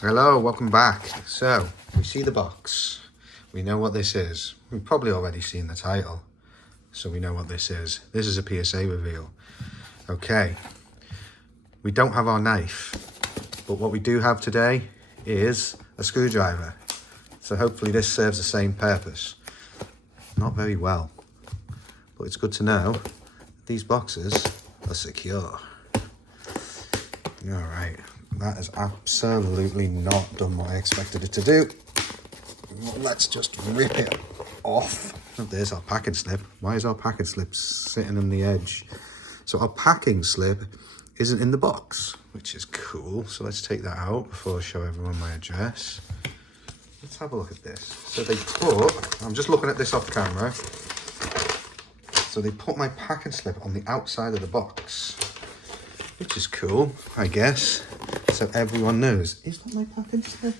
Hello, welcome back. So, we see the box. We know what this is. We've probably already seen the title, so we know what this is. This is a PSA reveal. Okay, we don't have our knife, but what we do have today is a screwdriver. So hopefully this serves the same purpose. Not very well, but it's good to know these boxes are secure. All right. That has absolutely not done what I expected it to do. Let's just rip it off. Oh, there's our packing slip. Why is our packing slip sitting on the edge? So our packing slip isn't in the box, which is cool. So let's take that out before I show everyone my address. Let's have a look at this. So they put, I'm just looking at this off camera. So they put my packing slip on the outside of the box, which is cool, I guess. So everyone knows. Is that my packing slip?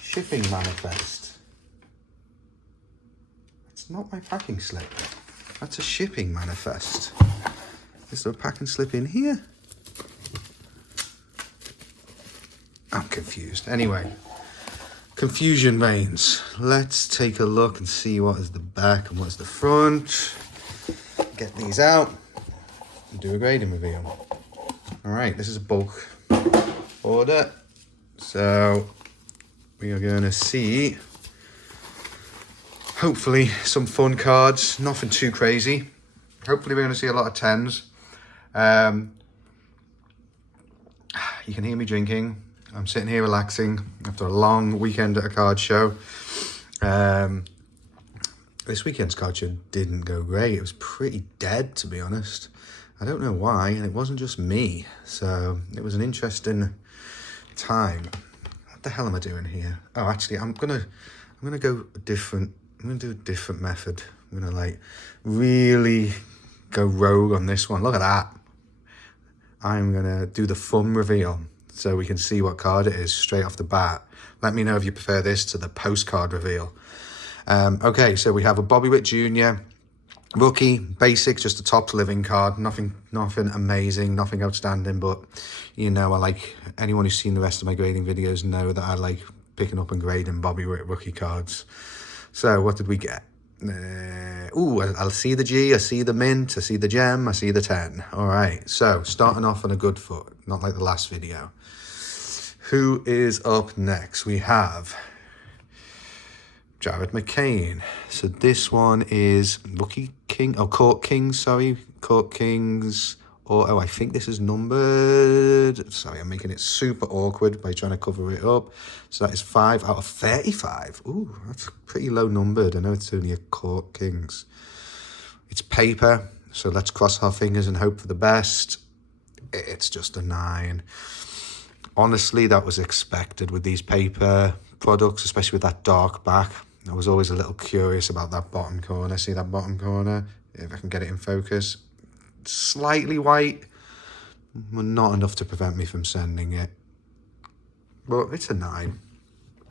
Shipping manifest. It's not my packing slip. That's a shipping manifest. Is there a packing slip in here? I'm confused. Anyway, confusion reigns. Let's take a look and see what is the back and what's the front. Get these out and do a grading reveal. All right, this is a bulk order. So we are going to see, hopefully, some fun cards. Nothing too crazy. Hopefully we're going to see a lot of 10s. You can hear me drinking. I'm sitting here relaxing after a long weekend at a card show. This weekend's card show didn't go great. It was pretty dead, to be honest. I don't know why, and it wasn't just me. So it was an interesting time. What the hell am I doing here? Oh, actually, I'm gonna go different. I'm gonna do a different method. I'm gonna like really go rogue on this one. Look at that. I'm gonna do the fun reveal so we can see what card it is straight off the bat. Let me know if you prefer this to the postcard reveal. Okay, so we have a Bobby Witt Jr. Rookie, basic, just a top living card. Nothing amazing, nothing outstanding, but you know, I like, anyone who's seen the rest of my grading videos know that I like picking up and grading Bobby Witt rookie cards. So what did we get? I'll see the G, I see the mint, I see the gem, I see the 10. All right, so starting off on a good foot, not like the last video. Who is up next? We have Jared McCain. So this one is Rookie King, Court Kings, sorry. Court Kings, oh, I think this is numbered. Sorry, I'm making it super awkward by trying to cover it up. So that is 5 out of 35. Ooh, that's pretty low numbered. I know it's only a Court Kings. It's paper, so let's cross our fingers and hope for the best. It's just a 9. Honestly, that was expected with these paper products, especially with that dark back. I was always a little curious about that bottom corner. See that bottom corner? If I can get it in focus. Slightly white, but not enough to prevent me from sending it. But it's a 9.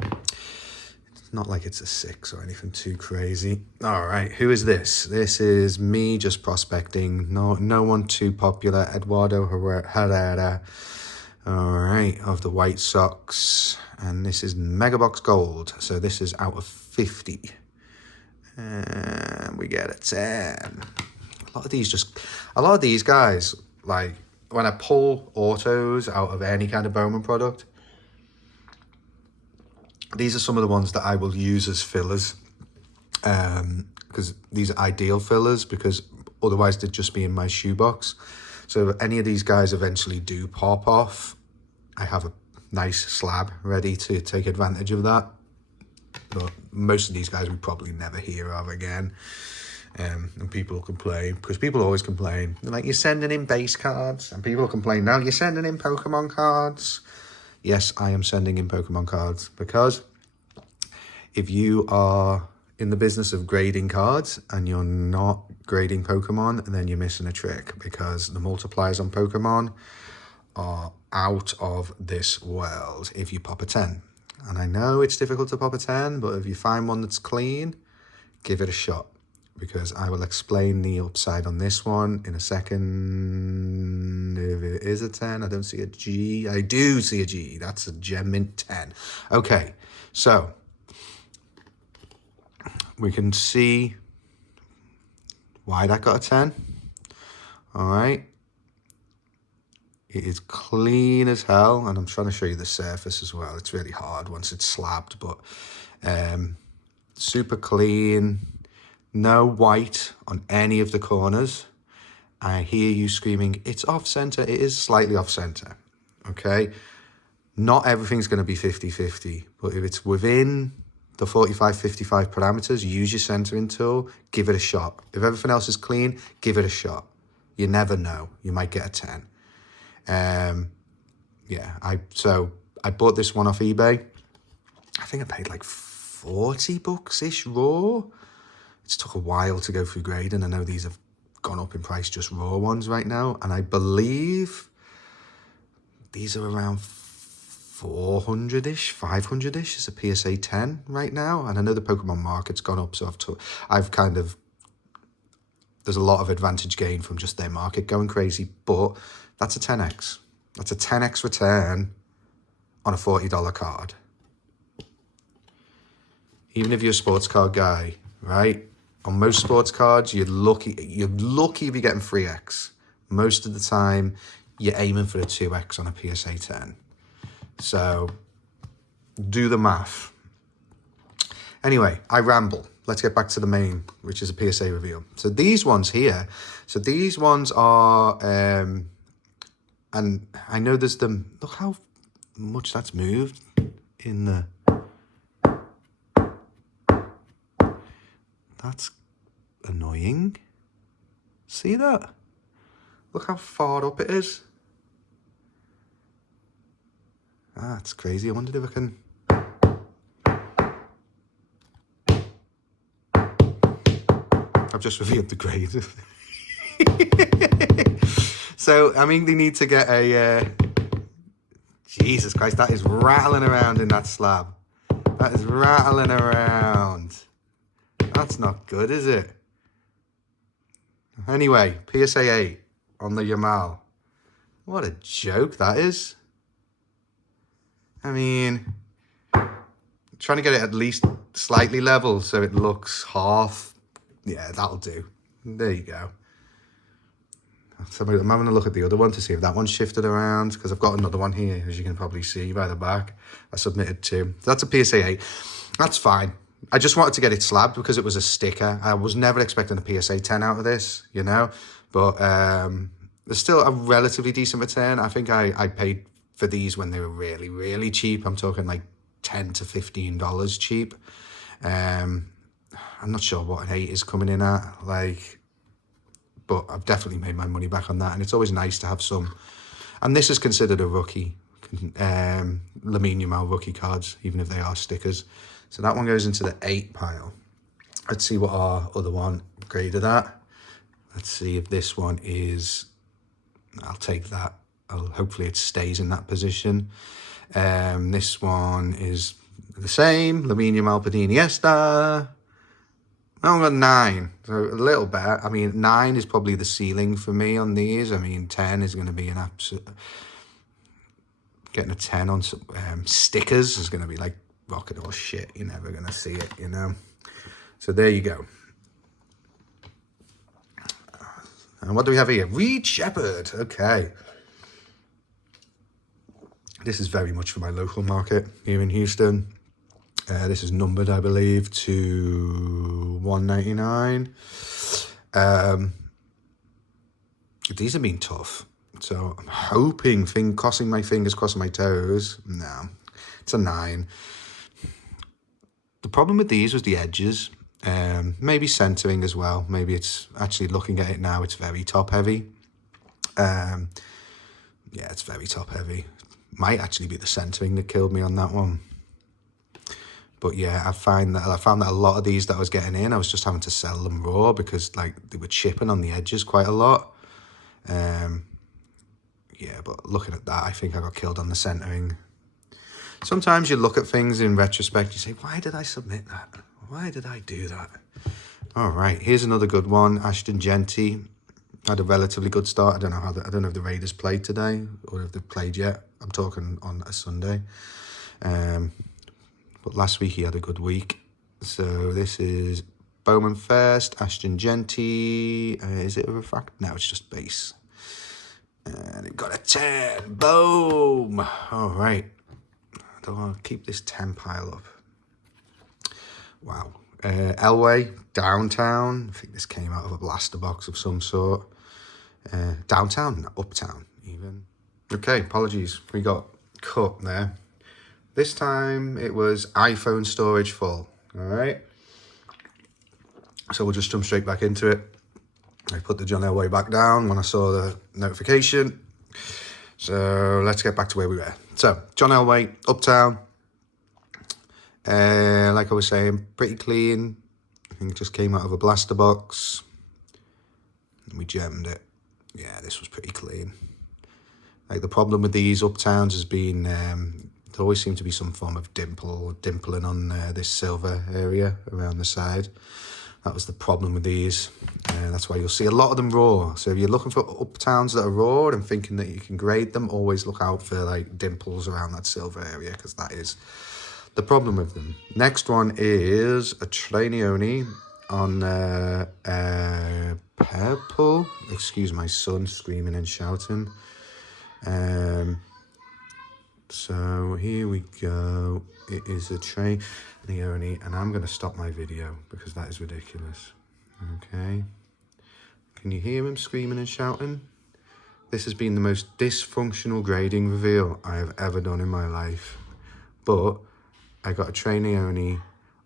It's not like it's a 6 or anything too crazy. All right, who is this? This is me just prospecting. No one too popular. Eduardo Herrera. All right, of the White Sox. And this is Megabox Gold. So this is out of 50. And we get a 10. A lot of these guys, like, when I pull autos out of any kind of Bowman product, these are some of the ones that I will use as fillers. Because these are ideal fillers, because otherwise they'd just be in my shoebox. So if any of these guys eventually do pop off, I have a nice slab ready to take advantage of that. But most of these guys we probably never hear of again. And people complain, because people always complain. They're like, you're sending in base cards. And people complain, now you're sending in Pokemon cards. Yes, I am sending in Pokemon cards, because if you are in the business of grading cards and you're not grading Pokemon, then you're missing a trick, because the multipliers on Pokemon are out of this world if you pop a 10. And I know it's difficult to pop a 10, but if you find one that's clean, give it a shot. because I will explain the upside on this one in a second. If it is a 10, I don't see a G. I do see a G. That's a gem mint 10. Okay, so we can see why that got a 10. All right. It is clean as hell, and I'm trying to show you the surface as well. It's really hard once it's slabbed, but super clean. No white on any of the corners. I hear you screaming, it's off center. It is slightly off center, okay? Not everything's going to be 50-50, but if it's within the 45-55 parameters, use your centering tool, give it a shot. If everything else is clean, give it a shot. You never know. You might get a 10. Yeah, I bought this one off eBay. I think I paid like 40 bucks-ish raw. It's took a while to go through grading. I know these have gone up in price, just raw ones right now. And I believe these are around 400-ish, 500-ish is a PSA 10 right now. And I know the Pokemon market's gone up, so there's a lot of advantage gained from just their market going crazy, but that's a 10x. That's a 10x return on a $40 card. Even if you're a sports card guy, right? On most sports cards, you're lucky if you're getting 3x. Most of the time, you're aiming for the 2x on a PSA 10. So, do the math. Anyway, I ramble. Let's get back to the main, which is a PSA reveal. So these ones here, are, and I know there's them, look how much that's moved in the, that's annoying. See that? Look how far up it is. That's crazy. I wondered if I can, I've just revealed the grade. So, I mean, they need to get a... Jesus Christ, that is rattling around in that slab. That is rattling around. That's not good, is it? Anyway, PSA 8 on the Yamal. What a joke that is. I mean, trying to get it at least slightly level so it looks half. Yeah, that'll do. There you go. So I'm having a look at the other one to see if that one's shifted around, because I've got another one here, as you can probably see by the back. I submitted two. That's a PSA 8. That's fine. I just wanted to get it slabbed because it was a sticker. I was never expecting a PSA 10 out of this, you know. But there's still a relatively decent return. I think I paid for these when they were really, really cheap. I'm talking like $10 to $15 cheap. I'm not sure what an 8 is coming in at, but I've definitely made my money back on that. And it's always nice to have some. And this is considered a rookie, Lamine Yamal rookie cards, even if they are stickers. So that one goes into the 8 pile. Let's see what our other one graded at. Let's see if this one is, I'll take that. Hopefully it stays in that position. This one is the same, Lamine Yamal Panini Esta. I've got 9, so a little better. I mean, 9 is probably the ceiling for me on these. I mean, 10 is going to be an absolute... Getting a 10 on some stickers is going to be like rocket or shit. You're never going to see it, you know? So there you go. And what do we have here? Reed Shepherd. Okay. This is very much for my local market here in Houston. This is numbered, I believe, to 199. These have been tough. So I'm hoping, crossing my fingers, crossing my toes. No, it's a 9. The problem with these was the edges. Maybe centering as well. Maybe it's actually looking at it now, it's very top heavy. Yeah, it's very top heavy. Might actually be the centering that killed me on that one. But yeah, I found that a lot of these that I was getting in, I was just having to sell them raw because like they were chipping on the edges quite a lot. Yeah, but looking at that, I think I got killed on the centering. Sometimes you look at things in retrospect, you say, why did I submit that? Why did I do that? All right, here's another good one. Ashton Genty had a relatively good start. I don't know I don't know if the Raiders played today or if they've played yet. I'm talking on a Sunday. But last week he had a good week. So this is Bowman first, Ashton Genty. Is it a refract? No, it's just base. And it got a 10. Boom. All right. I'll keep this 10 pile up. Wow. Elway, downtown. I think this came out of a blaster box of some sort. Downtown, uptown even. Okay, apologies. We got cut there. This time it was iPhone storage full. All right. So we'll just jump straight back into it. I put the John Elway back down when I saw the notification. So let's get back to where we were. So John Elway, uptown. Like I was saying, pretty clean. I think it just came out of a blaster box. We gemmed it. Yeah, this was pretty clean. Like the problem with these uptowns has been there always seemed to be some form of dimpling on this silver area around the side. That was the problem with these. That's why you'll see a lot of them raw. So if you're looking for uptowns that are raw and thinking that you can grade them, always look out for like dimples around that silver area, because that is the problem with them. Next one is a Tranioni on purple. Excuse my son screaming and shouting. So here we go. It is a Tranioni, and I'm going to stop my video because that is ridiculous. Okay. Can you hear him screaming and shouting? This has been the most dysfunctional grading reveal I have ever done in my life. But I got a Tranioni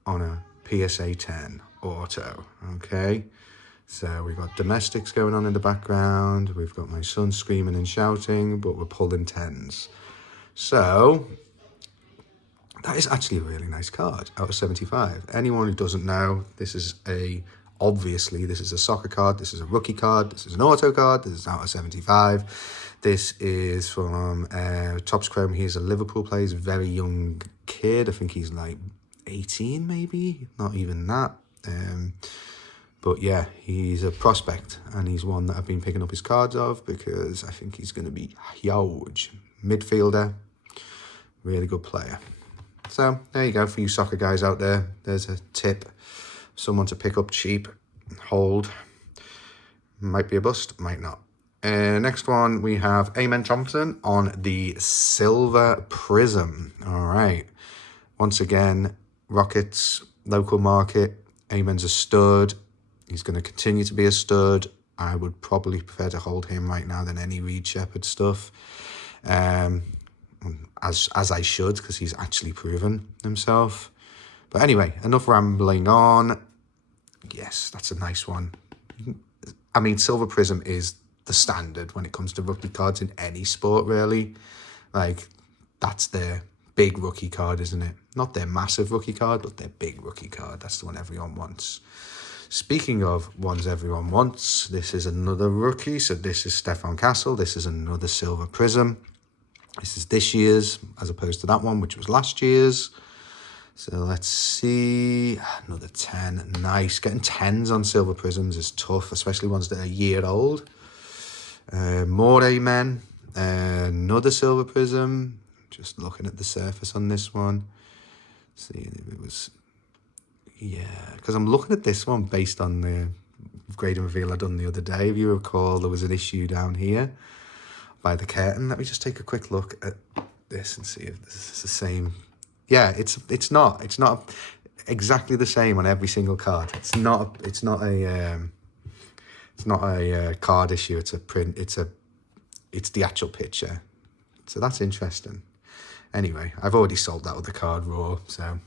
on a PSA 10 auto. Okay. So we've got domestics going on in the background. We've got my son screaming and shouting, but we're pulling 10s. So that is actually a really nice card out of 75. Anyone who doesn't know, obviously this is a soccer card, this is a rookie card, this is an auto card, this is out of 75. This is from Topps Chrome. He's a Liverpool player, he's a very young kid. I think he's like 18 maybe, not even that. But yeah, he's a prospect, and he's one that I've been picking up his cards of because I think he's going to be huge. Midfielder, really good player. So there you go for you soccer guys out there. There's a tip, someone to pick up cheap, hold. Might be a bust, might not. Next one, we have Amen Thompson on the Silver Prism. All right. Once again, Rockets, local market. Amen's a stud. He's going to continue to be a stud. I would probably prefer to hold him right now than any Reed Shepherd stuff. As I should, because he's actually proven himself. But anyway, enough rambling on. Yes, that's a nice one. I mean, Silver Prism is the standard when it comes to rookie cards in any sport, really. Like, that's their big rookie card, isn't it? Not their massive rookie card, but their big rookie card. That's the one everyone wants. Speaking of ones everyone wants, this is another rookie. So this is Stefan Castle. This is another Silver Prism. This is this year's as opposed to that one, which was last year's. So let's see. Another 10. Nice. Getting 10s on Silver Prisms is tough, especially ones that are a year old. More Amen. Another Silver Prism. Just looking at the surface on this one. See if it was... Yeah, because I'm looking at this one based on the grading reveal I done the other day. If you recall, there was an issue down here by the curtain. Let me just take a quick look at this and see if this is the same. Yeah, it's not exactly the same on every single card. It's not a card issue. It's a print. It's the actual picture. So that's interesting. Anyway, I've already sold that other card raw, so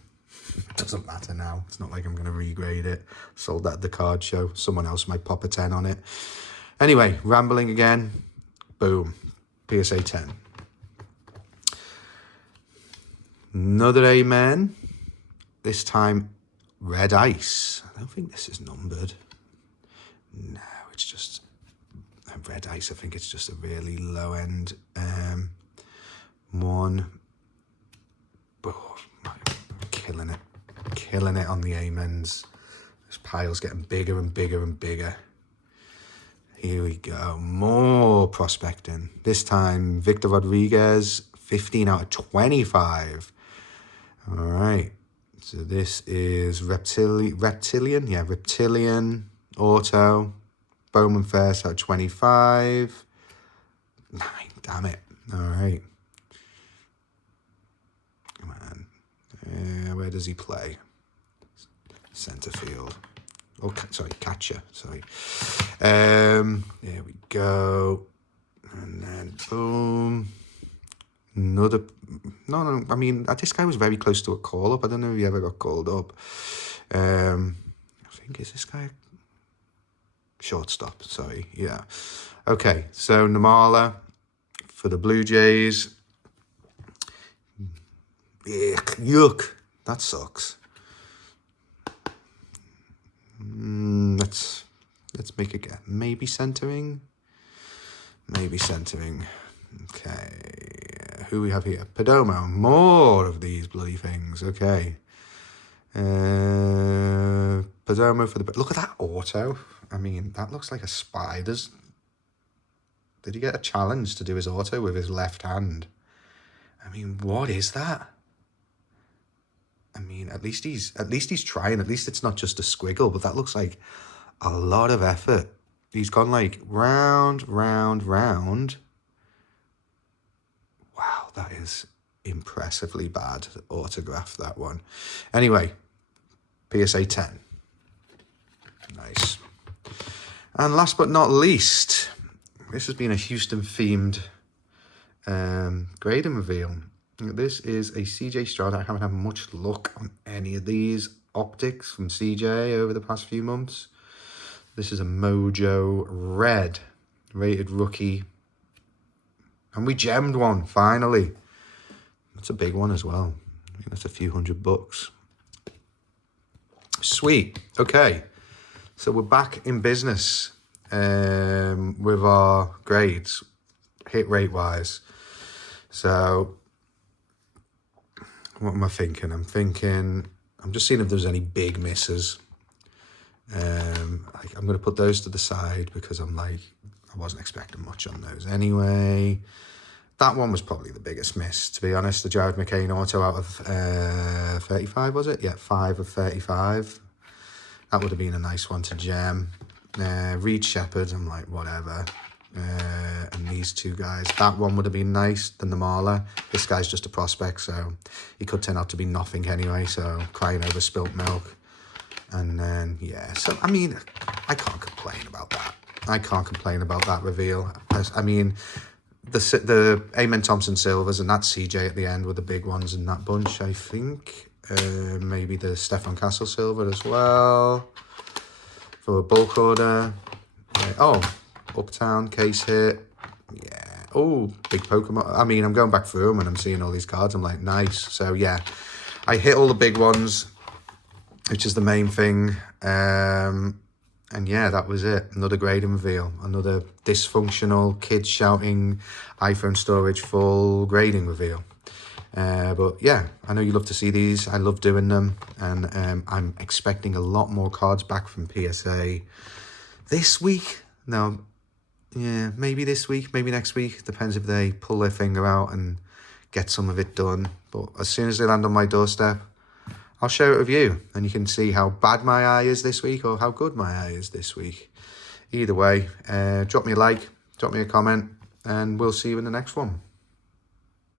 it doesn't matter now. It's not like I'm going to regrade it. Sold that at the card show. Someone else might pop a 10 on it. Anyway, rambling again. Boom. PSA 10. Another Amen. This time, Red Ice. I don't think this is numbered. No, it's just Red Ice. I think it's just a really low end one. Oh, killing it on the Amens. This pile's getting bigger and bigger and bigger. Here we go. More prospecting. This time, Victor Rodriguez, 15 out of 25. All right. So this is Reptilian. Yeah, Reptilian Auto. Bowman first out of 25. 9. Damn it. All right. Come on. Where does he play? Centre field. Oh, sorry, catcher. Sorry. There we go. And then boom. Another. No. I mean, this guy was very close to a call up. I don't know if he ever got called up. I think is this guy shortstop? Sorry. Yeah. Okay. So Namala for the Blue Jays. Yuck. That sucks. Let's make a guess. Maybe centering. Okay. Who we have here? Perdomo. More of these bloody things. Okay. Perdomo for the... Look at that auto. I mean, that looks like a spider's. Did he get a challenge to do his auto with his left hand? I mean, what is that? I mean, at least he's trying. At least it's not just a squiggle, but that looks like a lot of effort. He's gone like round, round, round. Wow, that is impressively bad autograph, that one. Anyway, PSA 10. Nice. And last but not least, this has been a Houston-themed grading reveal. This is a CJ Stroud. I haven't had much luck on any of these optics from CJ over the past few months. This is a Mojo Red rated rookie. And we gemmed one, finally. That's a big one as well. I think that's a few $100. Sweet. Okay. So we're back in business with our grades, hit rate-wise. So... what am I thinking? I'm just seeing if there's any big misses. I'm going to put those to the side because I wasn't expecting much on those anyway. That one was probably the biggest miss, to be honest. The Jared McCain auto out of 35, was it? Yeah, 5 of 35. That would have been a nice one to gem. Reed Shepherd, I'm like, whatever. And these two guys, that one would have been nice. The Namala, this guy's just a prospect, so he could turn out to be nothing anyway, so crying over spilt milk. And then yeah, so I mean, I can't complain about that. Reveal. I mean, the Amen Thompson Silvers and that CJ at the end were the big ones in that bunch, I think. Maybe the Stefan Castle Silver as well for a bulk order. Uptown case hit. Yeah. Oh, big Pokemon. I mean, I'm going back through them and I'm seeing all these cards. I'm like, nice. So, yeah, I hit all the big ones, which is the main thing. And, yeah, that was it. Another grading reveal. Another dysfunctional, kids shouting, iPhone storage full grading reveal. But, yeah, I know you love to see these. I love doing them. And I'm expecting a lot more cards back from PSA this week. No. Yeah, maybe this week, maybe next week. Depends if they pull their finger out and get some of it done. But as soon as they land on my doorstep, I'll share it with you. And you can see how bad my eye is this week or how good my eye is this week. Either way, drop me a like, drop me a comment, and we'll see you in the next one.